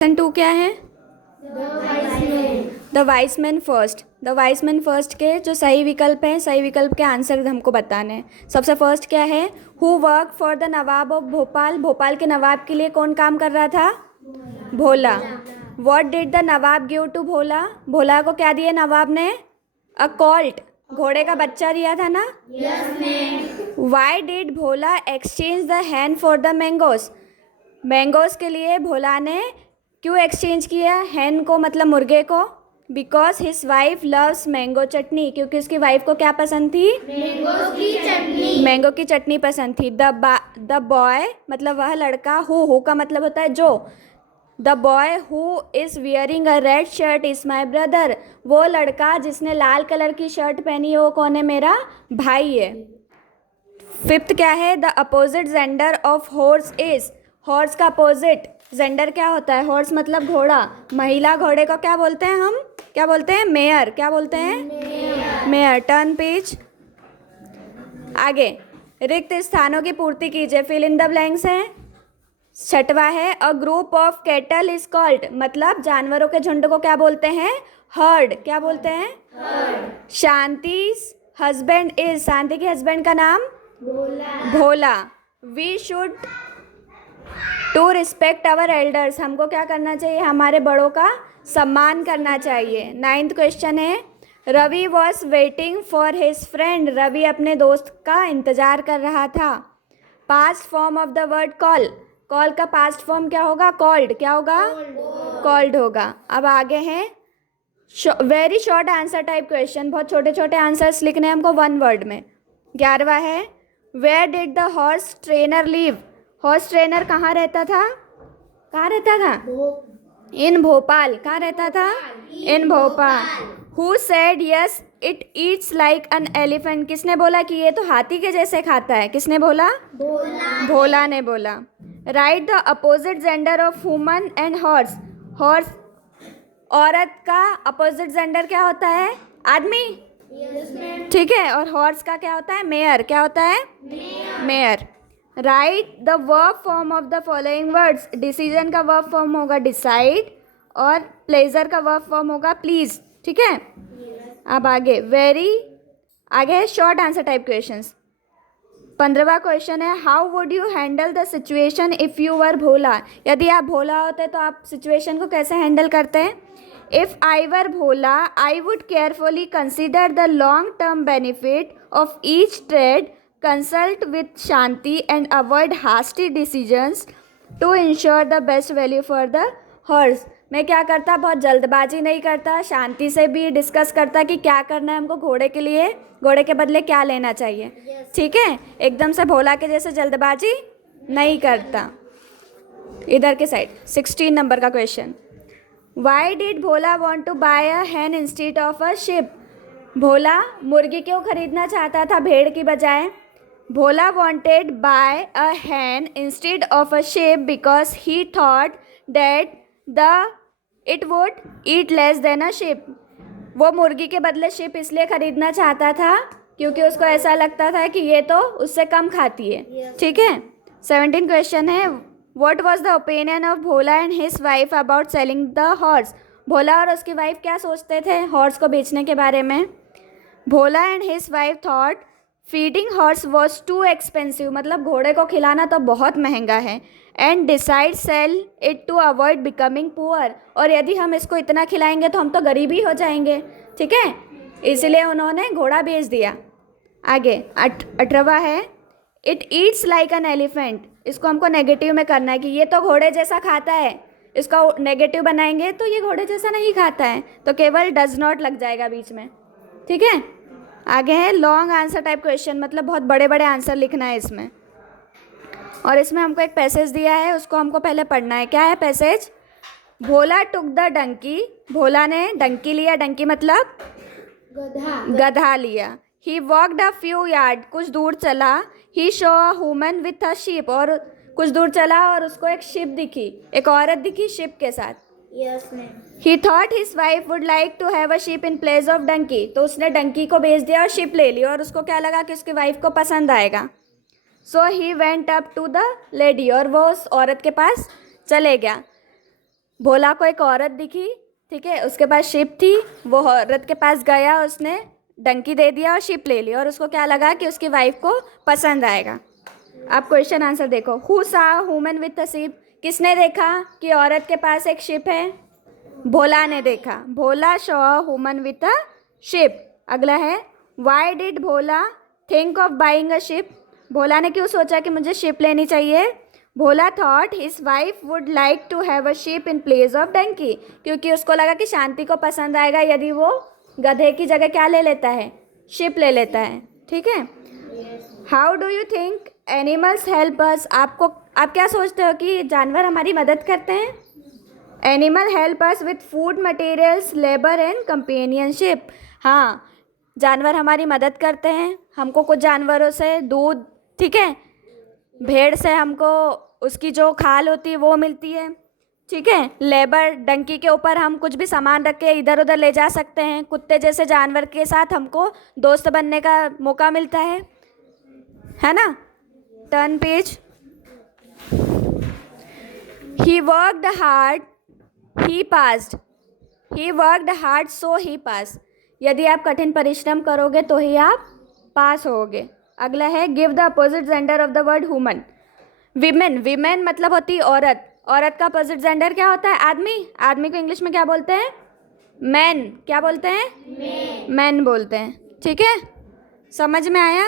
Question 2 क्या है? The vice man first. The vice man first के जो सही विकल्प हैं, सही विकल्प के आंसर हमको बताने हैं। सबसे फर्स्ट क्या है? Who work for the nawab of Bhopal. Bhopal के नवाब के लिए कौन काम कर रहा था? Bhola. What did the nawab give to Bhola. Bhola को क्या दिया नवाब ने? अ कॉल्ट, घोड़े का बच्चा दिया था ना। Y did Bhola exchange the Hahn for the mangoes. Mangoes के लिए भोला ने क्यों एक्सचेंज किया हैन को, मतलब मुर्गे को? Because his wife loves mango chutney, क्योंकि उसकी वाइफ को क्या पसंद थी? मैंगो की चटनी पसंद थी। द बॉय मतलब वह लड़का, हु का मतलब होता है जो। The boy who is wearing a red shirt is my brother. वो लड़का जिसने लाल कलर की शर्ट पहनी है वो कौन है? मेरा भाई है। फिफ्थ क्या है? The opposite gender of horse is. Horse का अपोजिट जेंडर क्या होता है? हॉर्स मतलब घोड़ा। महिला घोड़े को क्या बोलते हैं हम? क्या बोलते हैं? मेयर। क्या बोलते हैं? मेयर। Turn page. आगे रिक्त स्थानों की पूर्ति कीजिए। फिल इन द ब्लैंक्स है। छठवा है a group of cattle is called, मतलब जानवरों के झुंड को क्या बोलते हैं? हर्ड। क्या बोलते हैं? शांति हस्बैंड इज। शांति के हस्बैंड का नाम? Bhola. We should to respect our elders. हमको क्या करना चाहिए? हमारे बड़ों का सम्मान करना चाहिए। नाइन्थ क्वेश्चन है Ravi was waiting for his friend. Ravi अपने दोस्त का इंतजार कर रहा था। Past form of the word call. Call का पास्ट फॉर्म क्या होगा? कॉल्ड। क्या होगा? कॉल्ड होगा। अब आगे हैं very short answer type question. बहुत छोटे छोटे आंसर्स लिखने हैं हमको वन वर्ड में। 11वां है where did the horse trainer live. Horse trainer कहाँ रहता था? कहाँ रहता था? इन भोपाल। कहाँ रहता था? In Bhopal. Who said yes it eats like an elephant. किसने बोला कि ये तो हाथी के जैसे खाता है? किसने बोला? भोला ने बोला। Right the opposite gender of woman and horse. Horse औरत का अपोजिट जेंडर क्या होता है? आदमी। ठीक है। और हॉर्स का क्या होता है? मेयर। क्या होता है? Mayor. Write the verb form of the following words. Decision का वर्ब फॉर्म होगा डिसाइड और प्लेजर का वर्ब फॉर्म होगा प्लीज। ठीक है। अब आगे आगे है शॉर्ट आंसर टाइप क्वेश्चंस। 15वां क्वेश्चन है how would you handle the situation if you were Bhola. यदि आप भोला होते तो आप सिचुएशन को कैसे हैंडल करते हैं? If I were Bhola I would carefully consider the long term benefit of each trade, consult with Shanti and avoid hasty decisions to ensure the best value for the horse. मैं क्या करता? बहुत जल्दबाजी नहीं करता, शांति से भी डिस्कस करता कि क्या करना है हमको घोड़े के लिए, घोड़े के बदले क्या लेना चाहिए। ठीक है। एकदम से भोला के जैसे जल्दबाजी नहीं करता। इधर के साइड 16 नंबर का question why did Bhola want to buy a hen instead of a sheep. Bhola मुर्गी क्यों खरीदना चाहता था भेड़ की बजाय? Bhola wanted buy a hen instead of a sheep because he thought that it would eat less than a sheep. वो मुर्गी के बदले शिप इसलिए खरीदना चाहता था क्योंकि उसको ऐसा लगता था कि ये तो उससे कम खाती है। ठीक है। 17 क्वेश्चन है what was the opinion of Bhola and his wife about selling the horse. Bhola और उसकी वाइफ क्या सोचते थे हॉर्स को बेचने के बारे में? Bhola and his wife thought feeding horse was too expensive, मतलब घोड़े को खिलाना तो बहुत महंगा है। And decide sell it to avoid becoming poor, और यदि हम इसको इतना खिलाएंगे तो हम तो गरीब ही हो जाएंगे। ठीक है। इसलिए उन्होंने घोड़ा बेच दिया। आगे 18वां है it eats like an elephant. इसको हमको नेगेटिव में करना है कि ये तो घोड़े जैसा खाता है। इसका नेगेटिव बनाएंगे तो ये घोड़े जैसा नहीं खाता है, तो केवल डज नॉट लग जाएगा बीच में। ठीक है। आगे है लॉन्ग आंसर टाइप क्वेश्चन, मतलब बहुत बड़े बड़े आंसर लिखना है इसमें। और इसमें हमको एक पैसेज दिया है, उसको हमको पहले पढ़ना है। क्या है passage? Bhola took the donkey. Bhola ने डंकी लिया। डंकी मतलब गधा लिया। He walked a few yard, कुछ दूर चला। He show a woman with a sheep, और कुछ दूर चला और उसको एक शिप दिखी, एक औरत दिखी शिप के साथ। He thought his wife would like to have a ship in place of donkey, तो उसने डंकी को बेच दिया और शिप ले ली, और उसको क्या लगा कि उसकी वाइफ को पसंद आएगा। So he went up to the lady, और वो उस औरत के पास चले गया। भोला को एक औरत दिखी, ठीक है, उसके पास शिप थी, वो औरत के पास गया, उसने डंकी दे दिया और शिप ले ली, और उसको क्या लगा कि उसकी वाइफ को पसंद आएगा। आप क्वेश्चन आंसर देखो। हु सा वुमन विथ अ शिप, किसने देखा कि औरत के पास एक शिप है? भोला ने देखा। Bhola saw woman with a sheep. अगला है why did Bhola think of buying a sheep, Bhola ने क्यों सोचा कि मुझे शिप लेनी चाहिए? Bhola thought his wife would like to have a ship in place of donkey, क्योंकि उसको लगा कि शांति को पसंद आएगा यदि वो गधे की जगह क्या ले लेता है? शिप ले लेता है। ठीक है। How do you think animals help us, आप क्या सोचते हो कि जानवर हमारी मदद करते हैं? Animal help us with food materials labour and companionship. हाँ, जानवर हमारी मदद करते हैं, हमको कुछ जानवरों से दूध, ठीक है, भेड़ से हमको उसकी जो खाल होती है वो मिलती है, ठीक है। लेबर, डंकी के ऊपर हम कुछ भी सामान रख के इधर उधर ले जा सकते हैं। कुत्ते जैसे जानवर के साथ हमको दोस्त बनने का मौका मिलता है ना। Turn page. He worked hard, he passed, he worked hard so he pass, यदि आप कठिन परिश्रम करोगे तो ही आप पास होगे। अगला है give the opposite gender of the word woman. Women, women मतलब होती है औरत, औरत का अपोजिट जेंडर क्या होता है? आदमी। आदमी को इंग्लिश में क्या बोलते हैं? मैन। क्या बोलते हैं? मैन बोलते हैं। ठीक है, समझ में आया?